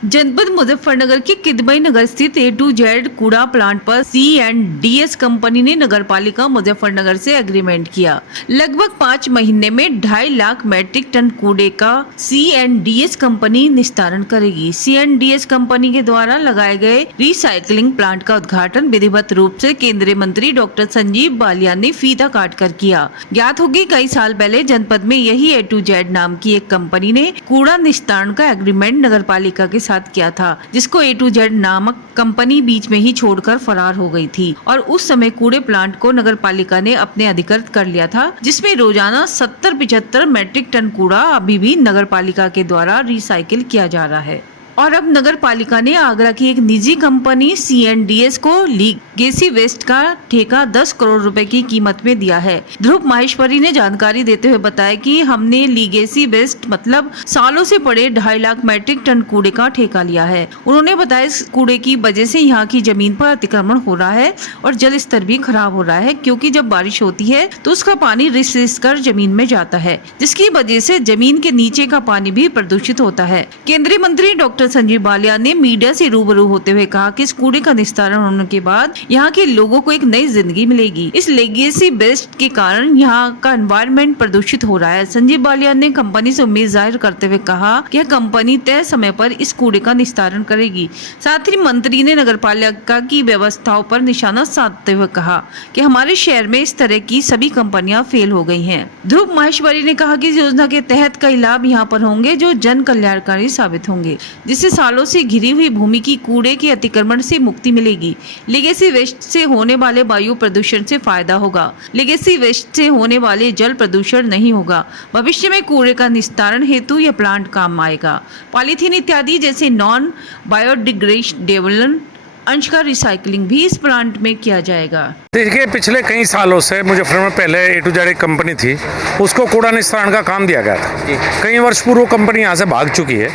जनपद मुजफ्फरनगर के किदवई नगर स्थित A to Z कूड़ा प्लांट पर C&DS कंपनी ने नगरपालिका मुजफ्फरनगर से एग्रीमेंट किया। लगभग 5 महीने में 2.5 लाख मैट्रिक टन कूड़े का C&DS कंपनी निस्तारण करेगी। C&DS कंपनी के द्वारा लगाए गए रिसाइकलिंग प्लांट का उद्घाटन विधिवत रूप से केंद्रीय मंत्री डॉक्टर संजीव बालियान ने फीता काट कर किया। ज्ञात होगी कई साल पहले जनपद में यही A to Z नाम की एक कंपनी ने कूड़ा निस्तारण का एग्रीमेंट नगरपालिका के साथ किया था, जिसको A to Z नामक कंपनी बीच में ही छोड़कर फरार हो गई थी और उस समय कूड़े प्लांट को नगरपालिका ने अपने अधिकृत कर लिया था, जिसमें रोजाना 70-75 मैट्रिक टन कूड़ा अभी भी नगरपालिका के द्वारा रिसाइकिल किया जा रहा है। और अब नगर पालिका ने आगरा की एक निजी कंपनी C&DS को लीगेसी वेस्ट का ठेका 10 करोड़ रुपए की कीमत में दिया है। ध्रुव माहेश्वरी ने जानकारी देते हुए बताया कि हमने लीगेसी वेस्ट मतलब सालों से पड़े 2.5 लाख मैट्रिक टन कूड़े का ठेका लिया है। उन्होंने बताया इस कूड़े की वजह से यहाँ की जमीन पर अतिक्रमण हो रहा है और जल स्तर भी खराब हो रहा है, क्योंकि जब बारिश होती है तो उसका पानी रिस कर जमीन में जाता है, जिसकी वजह से जमीन के नीचे का पानी भी प्रदूषित होता है। केंद्रीय मंत्री डॉक्टर संजीव बालियान ने मीडिया से रूबरू होते हुए कहा कि इस कूड़े का निस्तारण होने के बाद यहाँ के लोगों को एक नई जिंदगी मिलेगी। इस लेगेसी वेस्ट के कारण यहाँ का एनवायरनमेंट प्रदूषित हो रहा है। संजीव बालियान ने कंपनी से उम्मीद जाहिर करते हुए कहा कि यह कंपनी तय समय पर इस कूड़े का निस्तारण करेगी। साथ ही मंत्री ने नगरपालिका की व्यवस्थाओं पर निशाना साधते हुए कहा कि हमारे शहर में इस तरह की सभी कंपनियां फेल हो गई हैं। ध्रुव माहेश्वरी ने कहा कि इस योजना के तहत कई लाभ यहाँ पर होंगे जो जन कल्याणकारी साबित होंगे, जिससे सालों से घिरी हुई भूमि की कूड़े के अतिक्रमण से मुक्ति मिलेगी। लेगेसी वेस्ट से होने वाले वायु प्रदूषण से फायदा होगा। लेगेसी वेस्ट से होने वाले जल प्रदूषण नहीं होगा। भविष्य में कूड़े का निस्तारण हेतु यह प्लांट काम आएगा। पॉलीथीन इत्यादि जैसे नॉन बायोडिग्रेडेबल अंश का रिसाइकलिंग भी इस प्लांट में किया जाएगा। देखिए, पिछले कई सालों से मुजफ्फरनगर में पहले A to Z एक कंपनी थी, उसको कूड़ा निस्तारण का काम दिया गया था। कई वर्ष पूर्व कंपनी यहाँ से भाग चुकी है,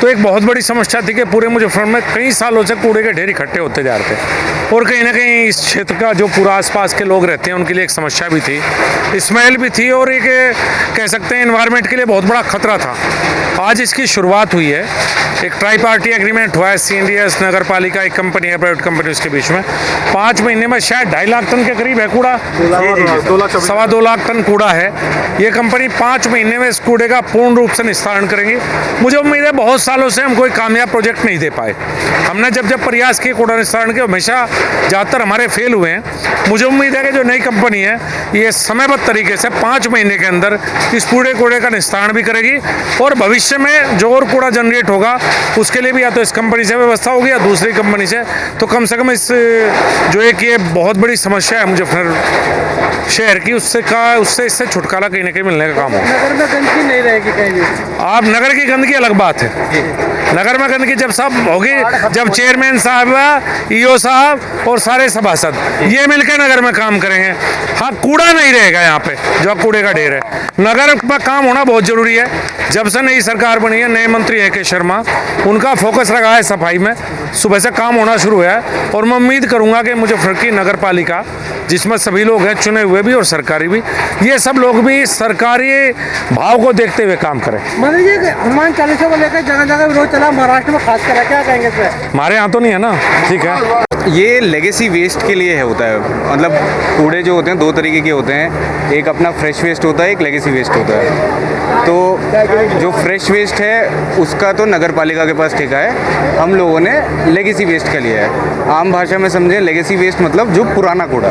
तो एक बहुत बड़ी समस्या थी कि पूरे मुजफ्फरनगर में कई सालों से कूड़े के ढेर इकट्ठे होते जा रहे थे और कहीं ना कहीं इस क्षेत्र का जो पूरा आसपास के लोग रहते हैं उनके लिए एक समस्या भी थी, स्मेल भी थी और एक कह सकते हैं एनवायरनमेंट के लिए बहुत बड़ा खतरा था। आज इसकी शुरुआत हुई है, एक ट्राई पार्टी एग्रीमेंट हुआ है C&DS नगर पालिका एक कंपनी है, प्राइवेट कंपनी, उसके बीच में 5 महीने में शायद 2.5 लाख टन के करीब है कूड़ा, 2.25 लाख टन कूड़ा है। ये कंपनी 5 महीने में इस कूड़े का पूर्ण रूप से निस्तारण करेंगी। मुझे उम्मीद है, बहुत सालों से हम कोई कामयाब प्रोजेक्ट नहीं दे पाए। हमने जब प्रयास किए कूड़ा निस्तारण के, हमेशा ज़्यादातर हमारे फेल हुए हैं। मुझे उम्मीद है कि जो नई कंपनी है ये समयबद्ध तरीके से 5 महीने के अंदर इस पूरे कूड़े का निस्तारण भी करेगी और भविष्य में जो और कूड़ा जनरेट होगा उसके लिए भी या तो इस कंपनी से व्यवस्था होगी या दूसरी कंपनी से, तो कम से कम इस जो एक ये बहुत बड़ी समस्या है मुजफ्फरनगर शहर की, उससे इससे छुटकारा कहीं ना कहीं मिलने का काम होगा। नगर में गंदगी नहीं रहेगी कहीं भी। आप नगर की गंदगी अलग बात है, नगर में गंदगी जब सब होगी, जब चेयरमैन साहब, EO साहब और सारे सभासद ये मिलकर नगर में काम करेंगे। हाँ, कूड़ा नहीं रहेगा यहाँ पे, जो कूड़े का ढेर है। नगर में काम होना बहुत जरूरी है। जब से नई सरकार बनी है, नए मंत्री AK शर्मा, उनका फोकस रखा है सफाई में, सुबह से काम होना शुरू है और मैं उम्मीद करूंगा कि मुजफ्फरनगर की नगर पालिका, जिसमें सभी लोग हैं, चुने हुए भी और सरकारी भी, ये सब लोग भी सरकारी भाव को देखते हुए काम करें। मतलब ये हनुमान चालीसा को लेकर जगह जगह विरोध चला, महाराष्ट्र में खास कर, क्या कहेंगे इस पे? हमारे यहाँ तो नहीं है ना, ठीक है। ये लेगेसी वेस्ट के लिए होता है, मतलब कूड़े जो होते हैं 2 तरीके के होते हैं, एक अपना फ्रेश वेस्ट होता है, एक लेगेसी वेस्ट होता है। तो जो फ्रेश वेस्ट है उसका तो नगर पालिका के पास ठेका है, हम लोगों ने लेगेसी वेस्ट का लिया है। आम भाषा में समझें, लेगेसी वेस्ट मतलब जो पुराना कूड़ा,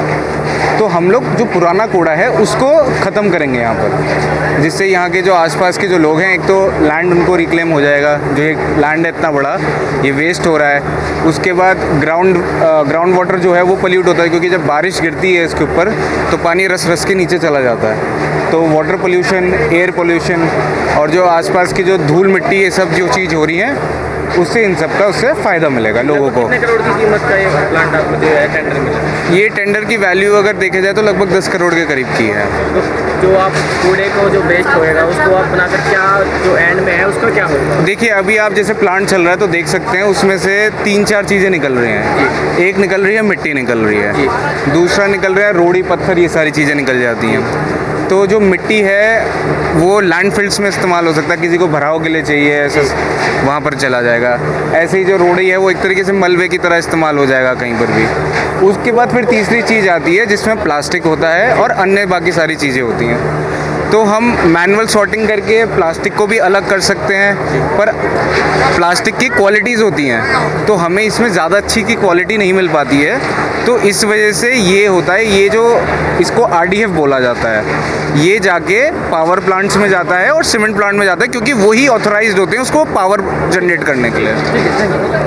तो हम लोग जो पुराना कूड़ा है उसको ख़त्म करेंगे यहाँ पर, जिससे यहाँ के जो आसपास के जो लोग हैं, एक तो लैंड उनको रिक्लेम हो जाएगा, जो एक लैंड है इतना बड़ा ये वेस्ट हो रहा है। उसके बाद ग्राउंड वाटर जो है वो पोल्यूट होता है, क्योंकि जब बारिश गिरती है इसके ऊपर तो पानी रस के नीचे चला जाता है, तो वाटर पोल्यूशन, एयर पोल्यूशन और जो आसपास की जो धूल मिट्टी ये सब जो चीज़ हो रही है उससे इन सब का उससे फ़ायदा मिलेगा लोगों को। कितने करोड़ की कीमत का ये प्लांट आपको जो है टेंडर मिला? ये टेंडर की वैल्यू अगर देखे जाए तो लगभग 10 करोड़ के करीब की है। तो जो आप कूड़े को जो वेस्ट होएगा उसको आप बनाकर क्या जो एंड में है उसका क्या होगा? देखिए, अभी आप जैसे प्लांट चल रहा है तो देख सकते हैं उसमें से 3-4 चीज़ें निकल रही हैं। एक निकल रही है मिट्टी निकल रही है, दूसरा निकल रहा है रोड़ी पत्थर, ये सारी चीज़ें निकल जाती हैं। तो जो मिट्टी है वो लैंडफिल्स में इस्तेमाल हो सकता है, किसी को भराव के लिए चाहिए ऐसे वहाँ पर चला जाएगा। ऐसे ही जो रोड़ी है वो एक तरीके से मलबे की तरह इस्तेमाल हो जाएगा कहीं पर भी। उसके बाद फिर तीसरी चीज़ आती है जिसमें प्लास्टिक होता है और अन्य बाकी सारी चीज़ें होती हैं। तो हम मैनुअल सॉर्टिंग करके प्लास्टिक को भी अलग कर सकते हैं, पर प्लास्टिक की क्वालिटीज़ होती हैं तो हमें इसमें ज़्यादा अच्छी की क्वालिटी नहीं मिल पाती है। तो इस वजह से ये होता है, ये जो इसको RDF बोला जाता है, ये जाके पावर प्लांट्स में जाता है और सीमेंट प्लांट में जाता है, क्योंकि वही ऑथराइज्ड होते हैं उसको पावर जनरेट करने के लिए।